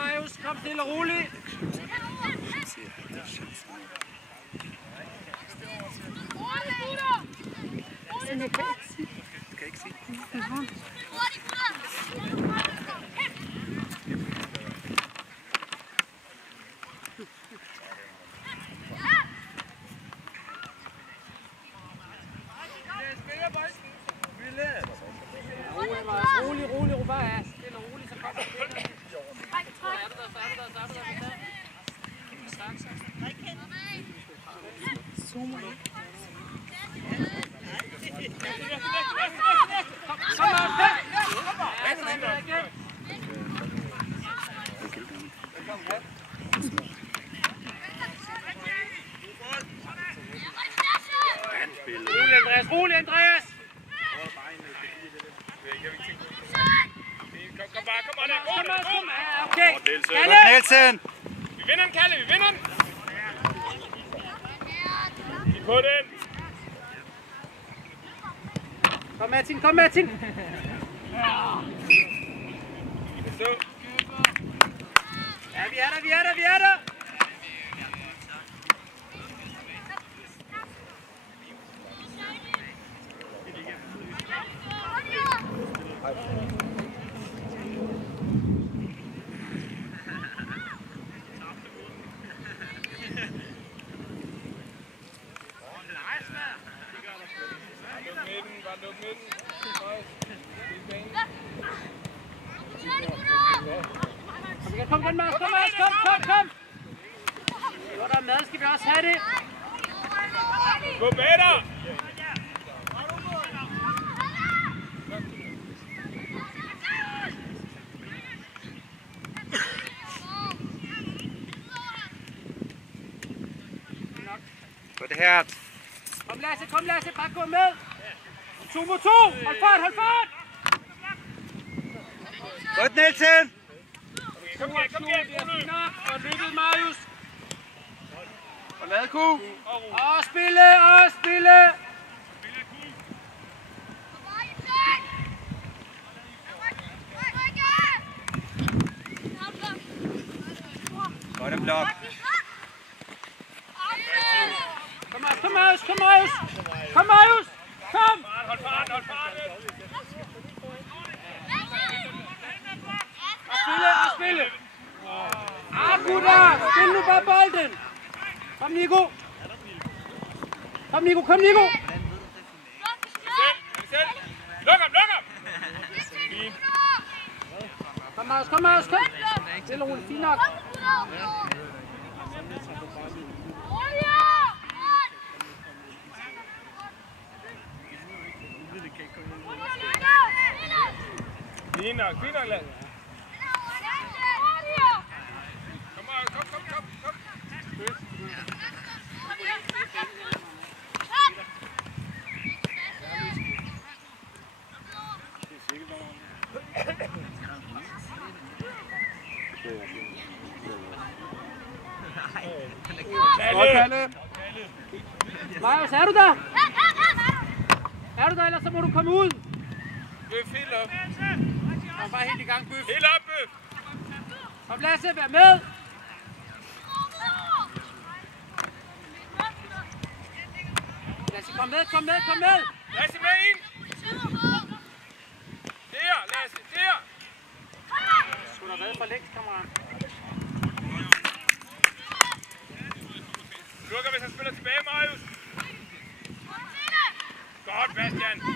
Marius. Kom stille og roligt. Jeg kan ikke se. Rolig, bare af. Stille og roligt, så kommer det. Så er du der. Zoom. Rolig, Andreas! Kom bare. Okay. Nielsen! Vi vinder den, Kalle, vi vinder den! Giv på den! Kom Martin! Ja, vi er der! Kom! Jo, der er mad, skal vi også have det? Gå bedre! På det her. Kom Lasse, bare gå med! 2 mod 2! Hold fart! Godt, Nielsen! Kom igen! Godt løbet, Marius! Og lad ku! Og spille! Godt en blok. Kom Marius! Kom! Hold fart! Og spille! Gutter! Spil nu bare bolden! Kom Nico! Luk ham! Fint. Kom Marius! Stille og roligt, fint nok! Fint nok, lad. Kom. Kalle! Marius, er du der? Ellers så må du komme ud. Bøf helt op. Kom bare helt i gang, Bøf. Helt op, Bøf. Kom Lasse, vær med. Lasse, kom med. Lasse med ind. Der, Lasse, der. Det skulle have været for længst, kammerat. Lukker, hvis han spiller tilbage, Marius. Godt, Bastian. Kom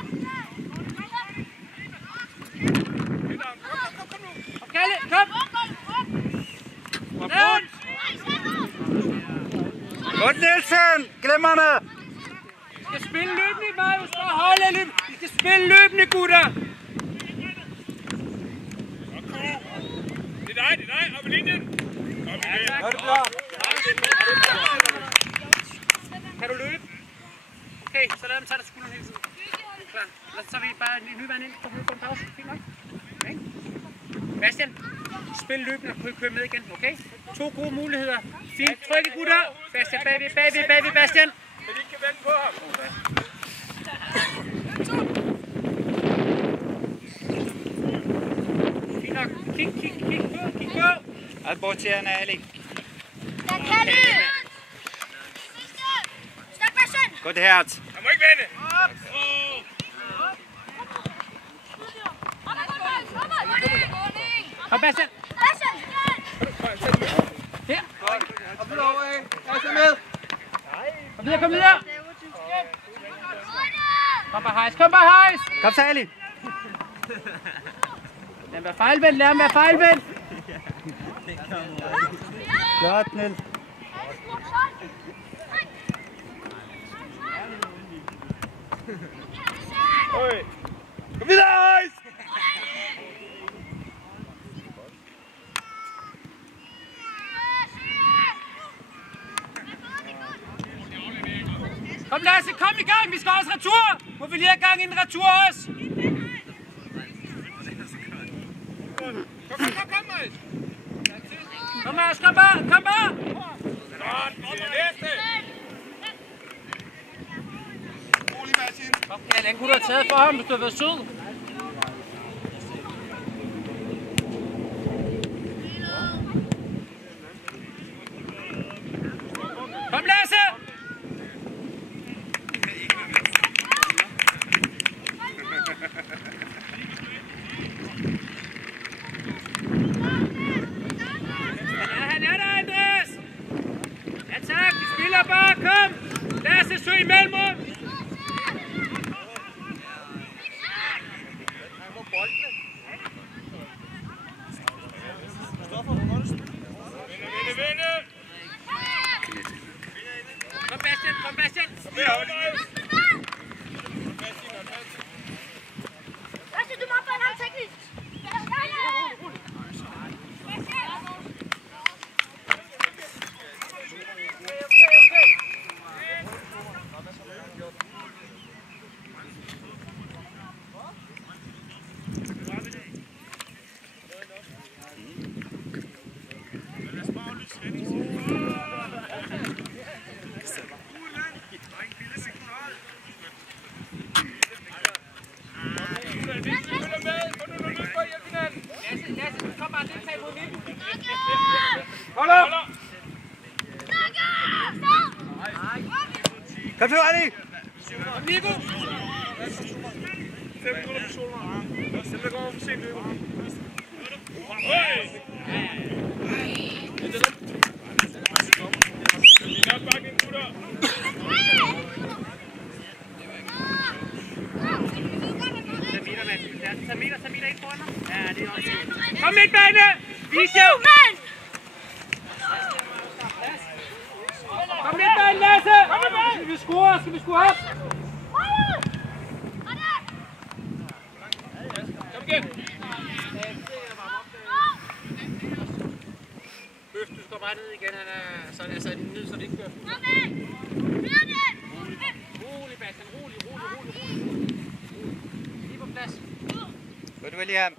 nu. Kom, Kalle, kom. Godt, Nielsen! Glemmerne! Vi skal spille løbende, Marius. Bare hold af løb. Vi skal spille løbende, gutter. Det er dig. Op i linjen. Kom igen. Er du klar? Kan du løbe? Okay, så lad dem tage dig skulderen hele tiden. Klar. Så vi bare en ny vand ind. Kom ud på en pause. Fint nok. Okay. Bastian, spil løbende og kør med igen, okay? 2 gode muligheder. Fint. Trykke, gutter. Bastian bagved, Bastian. Men I kan vende på ham. Fint nok. Kig på. Alt bort til Anna, Ali. Godt herz. Han må ikke vende. Kom, Bastian. Her. Kom videre over, ikke? Jeg er med. Kom videre, kom videre. Kom bare hejs, kom bare hejs. Kom så, Ali. Lad ham være fejlvendt, lad ham være fejlvendt. Godt, Niels. Kom videre, Højs! Kom Lasse, kom i gang, vi skal også retur. Må vi lige have gang i en retur også? Kom, Mads. Kom Mads, kom bare, kom bare. Næste. Rolig, Martin. Kom, Kalle, den kunne du have taget for ham, hvis du havde været sød. Kom Lasse! Han er der, Andreas! Ja tak, vi spiller bare, kom! Lasse, søg imellem ham! Vinde. Kom Bastian, kom Bastian! Bastian, du må op på en anden teknisk! Kom bare, deltag mod midten. Hold op! Kom så, Ali. Kom Nico! 5 minutter på solvaren. Dem der går for sent løber. Hey! Nok bakke din gutter. Tag meter ind foran dig. Ja, det er også. Kom midtbane! Vis jer! Kom midtbane, Lasse! Skal vi score? Skal vi score op? Kom igen. Bøf, du skal bare ned igen. Han er sådan, altså ned, så det ikke kører. Rolig, Bastian. Rolig. Lige på plads. Godt, William.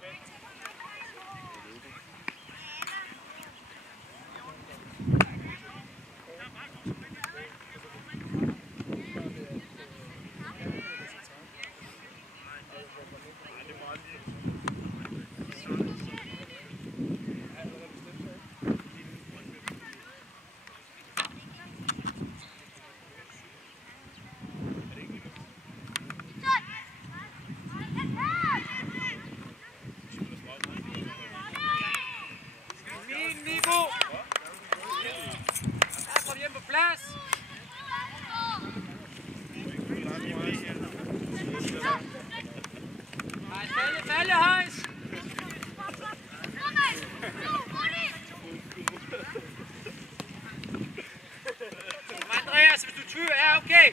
Andreas, hvis du tvivl er okay.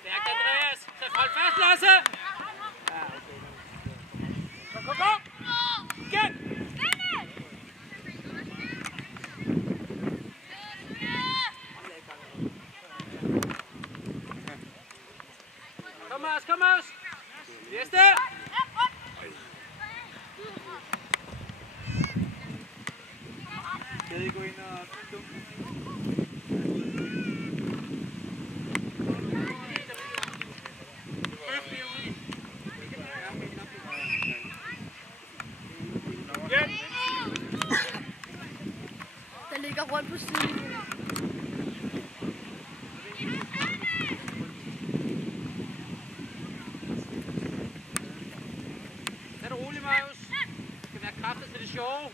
Stærkt, Andreas. Så hold fast, Lasse. Kom. Igen. Kom, Mads. Næste. Kan I gå ind og sjove.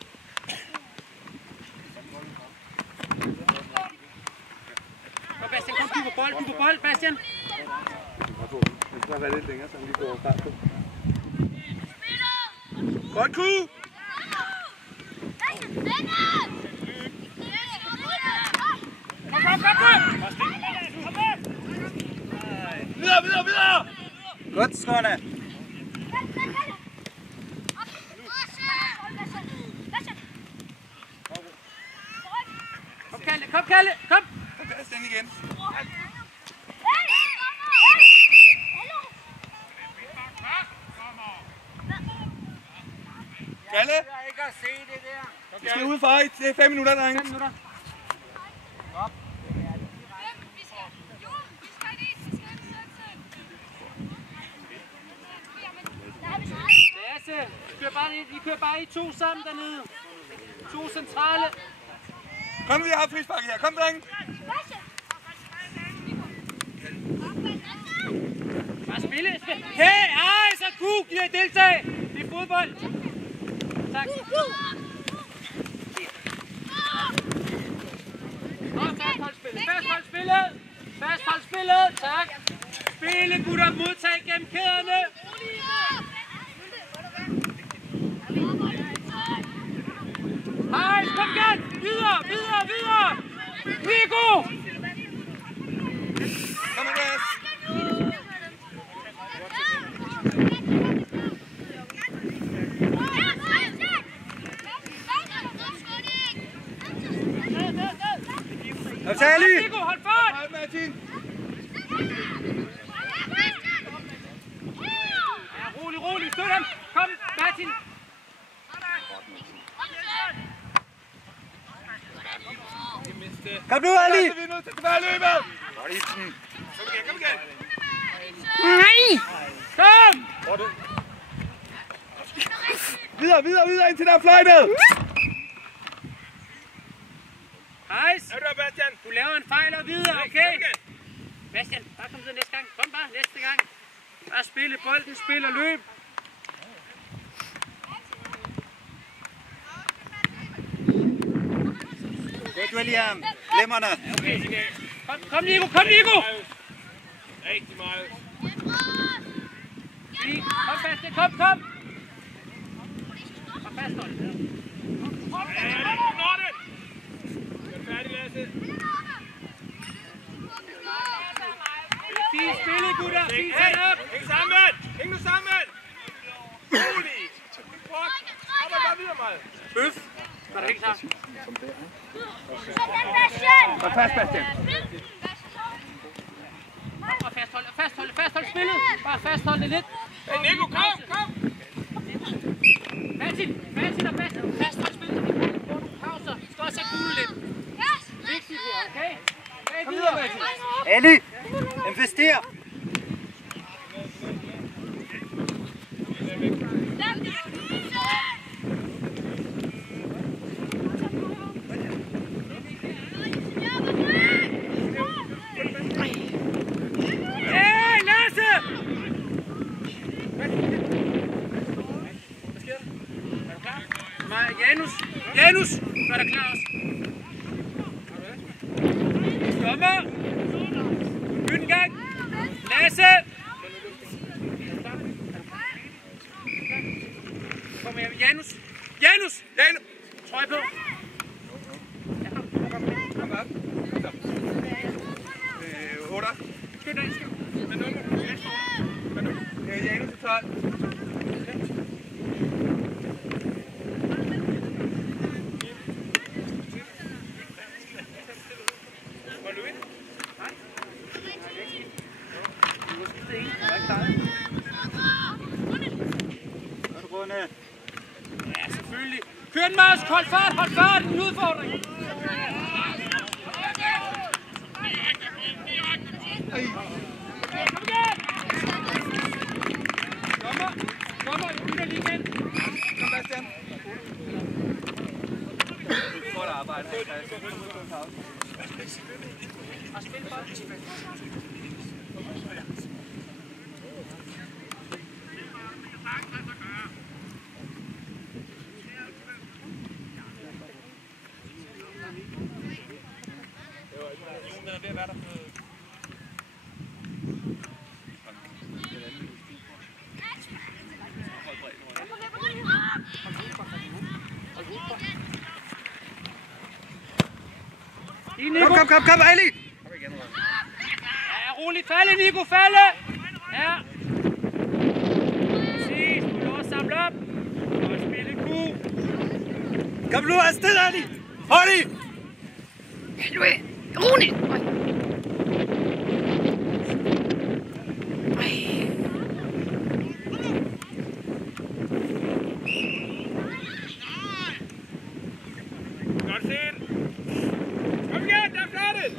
Kom Bastian, kom, du på bold, Bastian. Det skal være lidt længere, så vi går frem på. Godt kunne! Videre! Godt, Skåne! Kom Kalle! Kom! Bastian igen. Kalle! Vi skal ud for det. Det er 5 minutter, drenge. 5 minutter. Lasse, I kører bare I to sammen dernede. 2 centrale. Kom, vi har frispark her. Kom, drenge. Bare spille. Hey, så Kuk, I har deltaget. Det er fodbold. Tak. Fasthold spillet. Tak. Spille, gutter. Modtag gennem kæderne. Hej, kom igen. Videre. Viggo. Kom, Andreas. Særlig! Viggo, hold fart! Hold, Martin! Ja, rolig, støt ham! Kom, Martin! Kom nu, Ali! Vi er nødt til at være løbet! Godt, Ibsen! Kom igen! Nej! Kom! Videre, indtil der er fløjtet! Nice! Er du der, Bastian? Du laver en fejl og videre, okay? Bastian, bare kom så næste gang. Kom bare næste gang. Bare spille bolden, spil og løb. Godt, William. Glemmerne. Okay. Kom, Nico! Rigtig meget. Kom, Bastian, kom! Kom fasthold. Nå det! Færdig, Lasse. Fint spillet, gutter. Fint sat op. Hæng nu sammen. Roligt. Arbejde bare videre, Maja. Bøf. Var det ikke så? Hold fast, Bastian. Og fasthold spillet. Bare fasthold det lidt. Hey, Nico, kom! Martin og Bastian. Fasthold spillet. Vi får nogle pauser. Vi skal også have gule lidt. Vigtigt her, okay? Kom videre, Martin. Ali, invester. Hey, Lasse! Janus, gør dig klar også. Dommer! Byt en gang! Lasse! Kom her, Janus! Trøj på! Kom op. 8. Skynd dig. Janus til 12. Ja, selvfølgelig. Kør den, Mars! Hold fart! En udfordring! Kom igen! Dommer, vi bytter lige igen. Kom, Bastian. Godt arbejde. Og spil bolden. Nico. Kom, Ali! Ja, roligt. Falde, Nico, falde! Ja. Præcis. Du må også samle op. Og spille ku. Kom nu afsted, Ali! Hold i! Helvede! Rune! Godt set. Kom igen, der er flattet.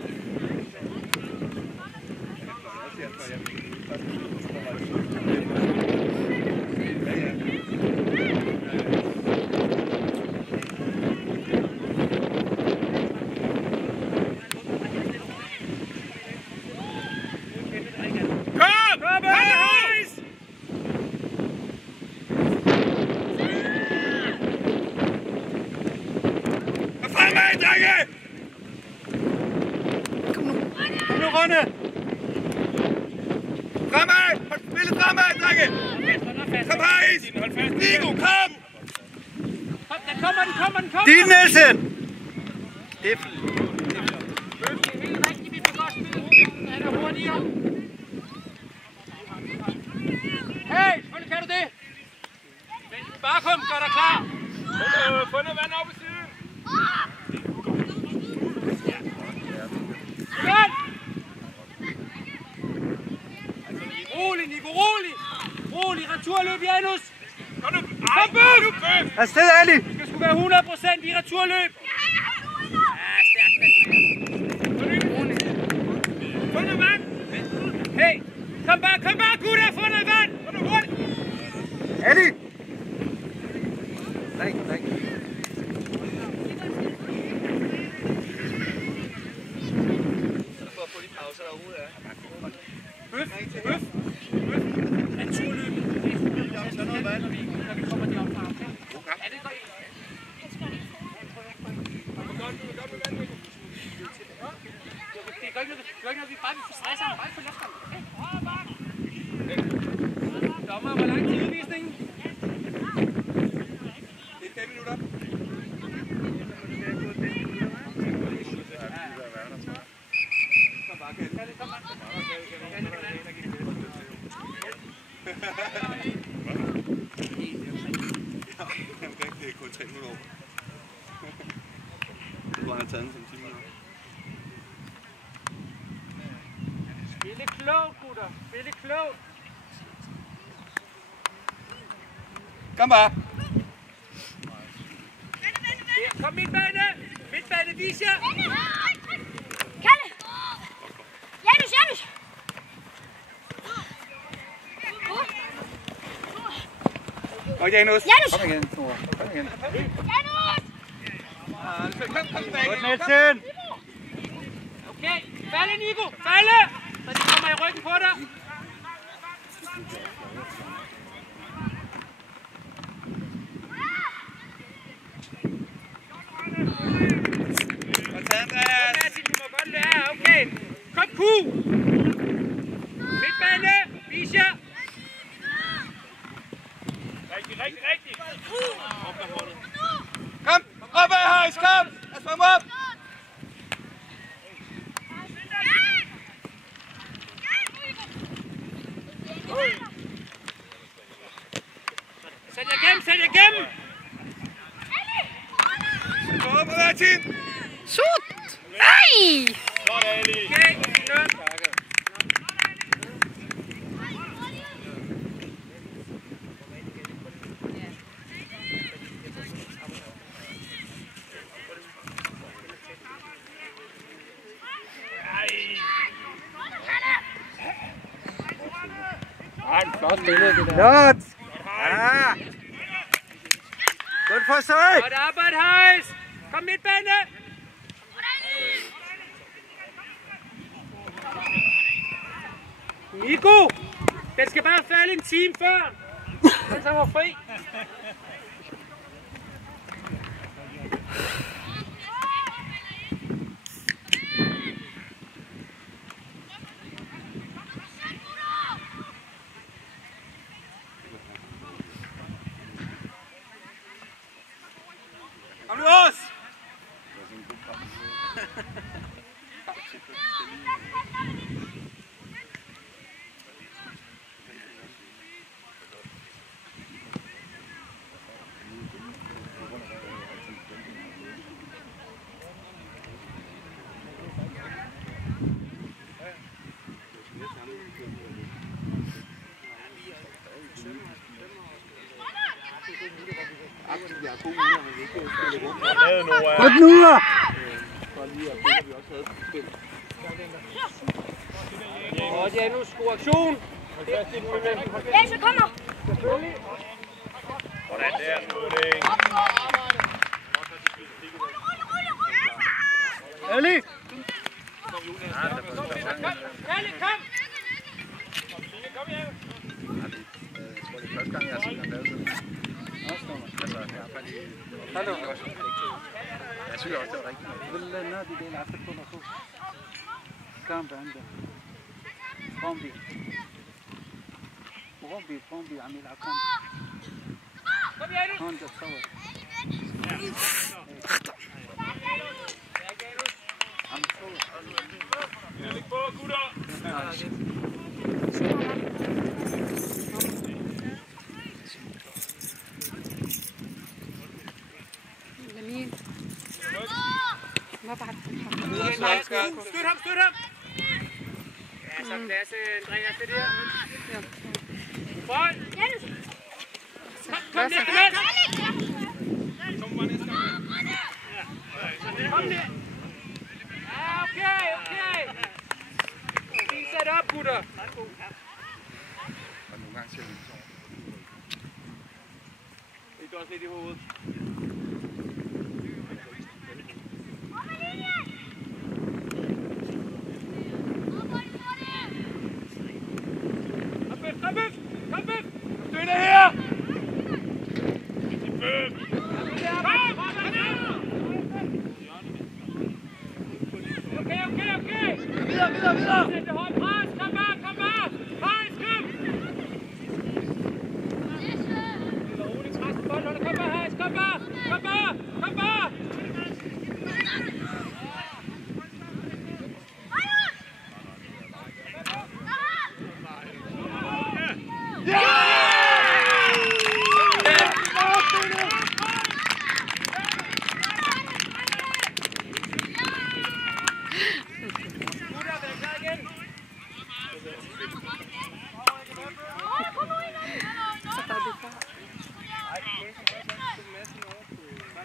Kom nu, Rønne! Fremad! Hold spillet fremad, drenge! Kom hejs! Nico, kom! Den kommer! Din, Nielsen! Det er helt rigtigt, vi får godt spille. Han er hurtigere. Hey, selvfølgelig kan du det. Men bare kom, gør dig klar. Få noget vand op i siden. Kom! Rolig, Nico, rolig! Rolig, returløb, Janus! Kom nu! Kom på! afsted, Ali! Det skal sgu være 100% i returløb! Ja, stærkt. Få noget vand! Hey, kom bare, gutter, få noget vand! Kom nu hurtigt! Ali! Nej. Bøf. Returløb. Når vi kommer derop fra. Ja, det går ikke. Det gør ikke noget, vi bare vil stresse ham. Bare følge efter ham. Dommer, hvor lang tid udvisningen? Det er 5 minutter. Det er kun 3 minutter over. Det var han taget den som 10 minutter. Spille klogt, gutter. Spille klogt. Kom bare. Kom midtbane. Midtbane, vis jer. Kalle! Janus! Og Janus. Janus! Kom igen, Thor. Kom igen. Janus! Kom tilbage. Godt, Nielsen. Okay, falde, Nico. Falde! Så de kommer i ryggen på dig. Martin, du må godt lære. Okay. Kom, Q. Midtbane. Vis jer. Rigtig. Kom, opad, Hejs, kom! Lad os frem op! Sæt jer igennem! Kom op, Martin! Sut! Nej! Godt, Ali. Okay, løb. Flot billede, det der. Flot! Ja! Godt forsøg! Godt arbejde, Hejs! Kom midtbane! Nico! Den skal bare falde en time før! Den så var fri! Kom nu, Ås! Godt nu! Og Janus, god aktion. Jens, jeg kommer. Hvordan der, Smutning? Ali! Kalle, kom! Kom igen. Første gang jeg har set ham lave sådan. Altså, jeg har fat i... Jeg synes også, det var rigtigt. Kom, Janus! Læg på, gutter! جميل ما بعد Støt ham, støt ham! Ja, så plads, Andreas, det der. Bold! Kom der, kom der! Ja, okay! Fint sat op, gutter! Og nogle gange ser det ud. Det er også lidt i hovedet. Kom, Bøf! Støtte her! Okay! Videre! Sæt det højt pres! Kom bare! Pres, kom! Rolig, træs på bolden. Kom bare, Hejs! Kom bare!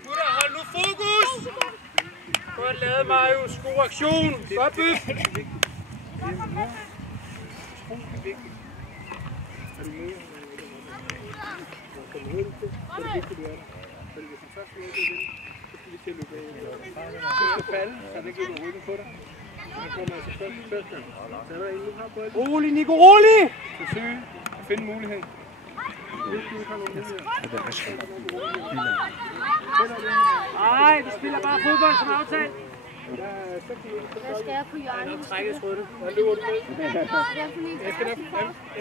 Gutter, hold nu fokus! Godt lavet, Marius. God aktion. Godt, Bøf. Rolig, Nico, rolig! Forsøg at finde muligheden. Nej, vi spiller bare fodbold som aftalt. Hvad skal jeg på hjørnet? Trækkes rødde. Hvad løber du med? Jeg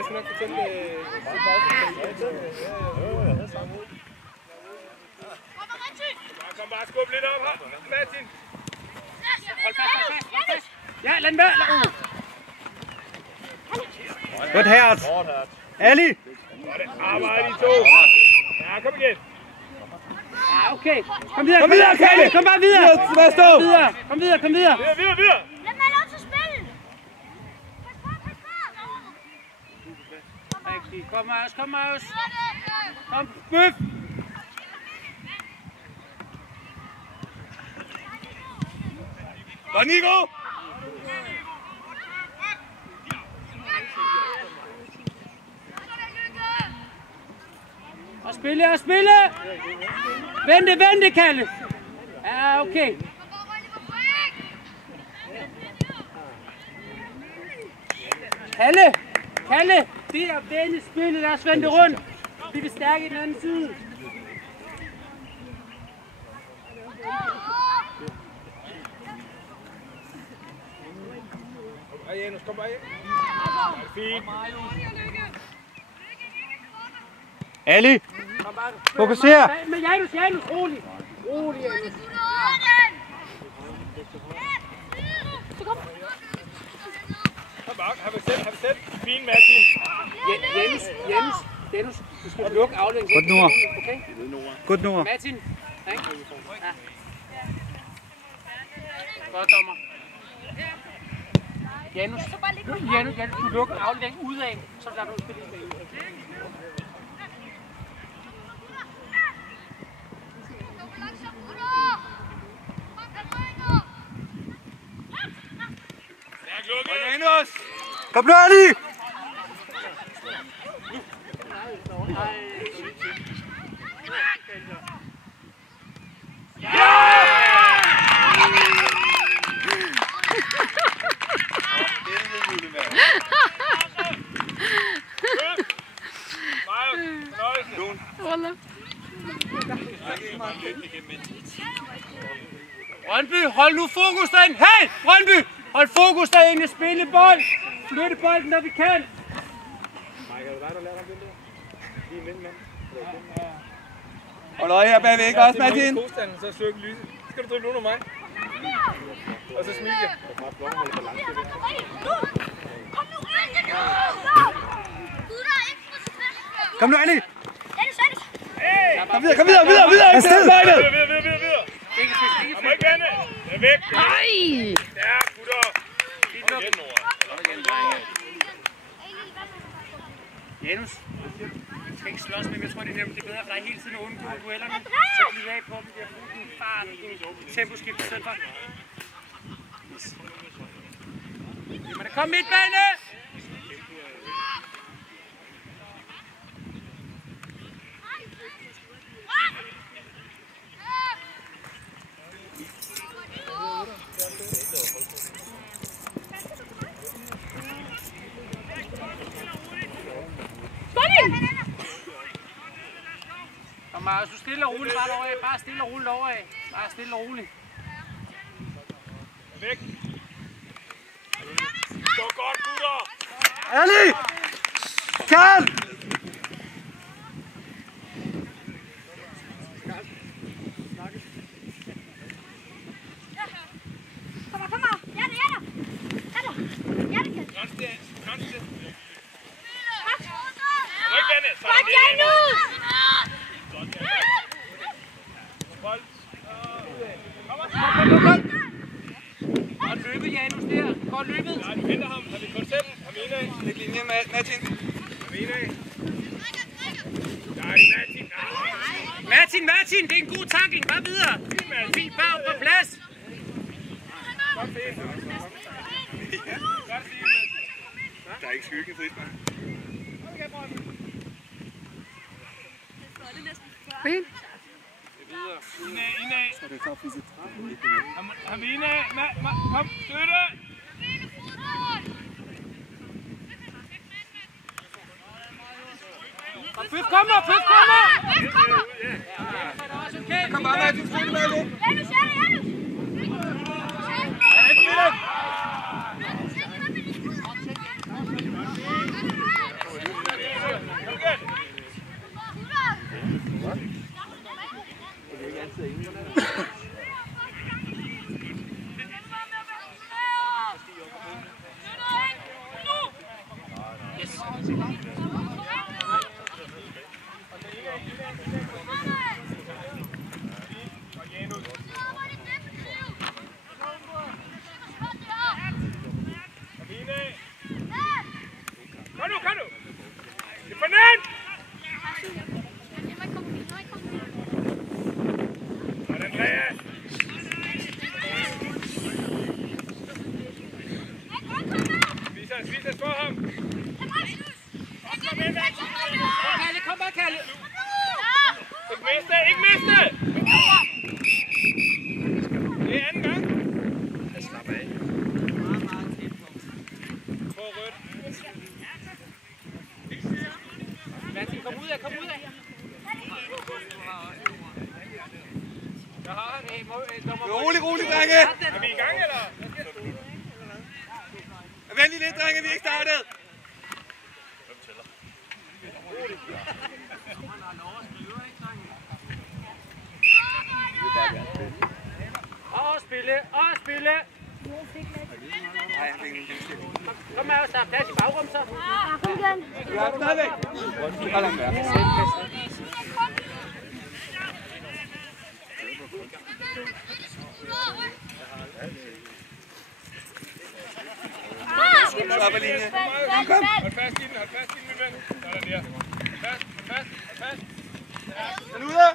skal nok fortælle Kom bare, skub lidt op her, Martin. Hold fast. Ja, lad den være. Godt Hertz. Ali! Arbejde i to. Ja, kom igen. Ja, okay. Kom videre, Kalle. Kom bare videre. Kom videre. Videre. Lad mig lov til at spille. Rigtig. Kom, Marius. Kom, Bøf. Godt, Nico! Og spille! Vente, Kalle! Ja, okay. Kalle! Det er vende spillet, lad os vende rundt. Vi vil stærke i den anden side. Ej, Janus, kom bare ind. Fint. Ali! Fokuser! Men Janus, rolig, Janus. Kom bare, har vi set. Fint, Martin. Janus, du skal lukke aflægningen. Godt nu. Okay? Godt nu. Martin. Ja. Godt, dommer. Janus, du lukker aflægningen udad, så lader du spille i banen. Kom nu, Ali! Brøndby, hold nu fokus derinde. Hey, Brøndby! Hold fokus derinde. Spille bold. Flytte bolden, når vi kan. Hold øje her bagved, ikke også, Martin? Så søg lyse. Skal du drible under mig? Og så smil jeg. Kom nu, Ali! Kom videre! Afsted! Videre! Han må ikke vende! Det er væk! Ej! Ja, gutter! Igen, Nora. Janus, du skal ikke slås med, jeg tror, det er nemt. Det er bedre for dig hele tiden at undgå duellerne. Så glider af på dem, det er en fart, en temposkift i stedet for. Yes. Må der komme midtbane! Kom Marius, du stille og roligt bare derovre af. Bare stille og roligt derovre af. Bare stille og roligt. Væk! Så godt, gutter! Ali! Karl! Kom her. Godt løbet, Janus, der. Godt løbet. Nej, vi henter ham. Har vi koncept? Ham indad. Læg linjen, Martin. Ham indad. Nej, Martin, det er en god tackling. Bare videre. Fint bag på plads. Godt se. Der er ikke skygge, frispark. Fint. Indad. Så er det så fysik. Ham indad. Kom, støtte. Og Føf kommer! Kom bare, Martin. Spil med det. Janus! Kom nu! Det er fornemt! Og Andreas! Vis os for ham! Kom bare, Kalle! Ikke miste! Det er anden gang. Jeg slapper af. På rødt. Martin, kom ud af! Jeg har han. Rolig, drenge. Er vi i gang, eller? Vent lige lidt, drenge. Vi er ikke startet. Og spille! Nej, jeg fik en gennemstilling. Kom med os, der er plads i bagrum, så. Kom igen. Ja, stadigvæk. Hold lang der. Stop linje. Kom. Hold fast i den, min ven. Sådan der. Hold fast. Den ude.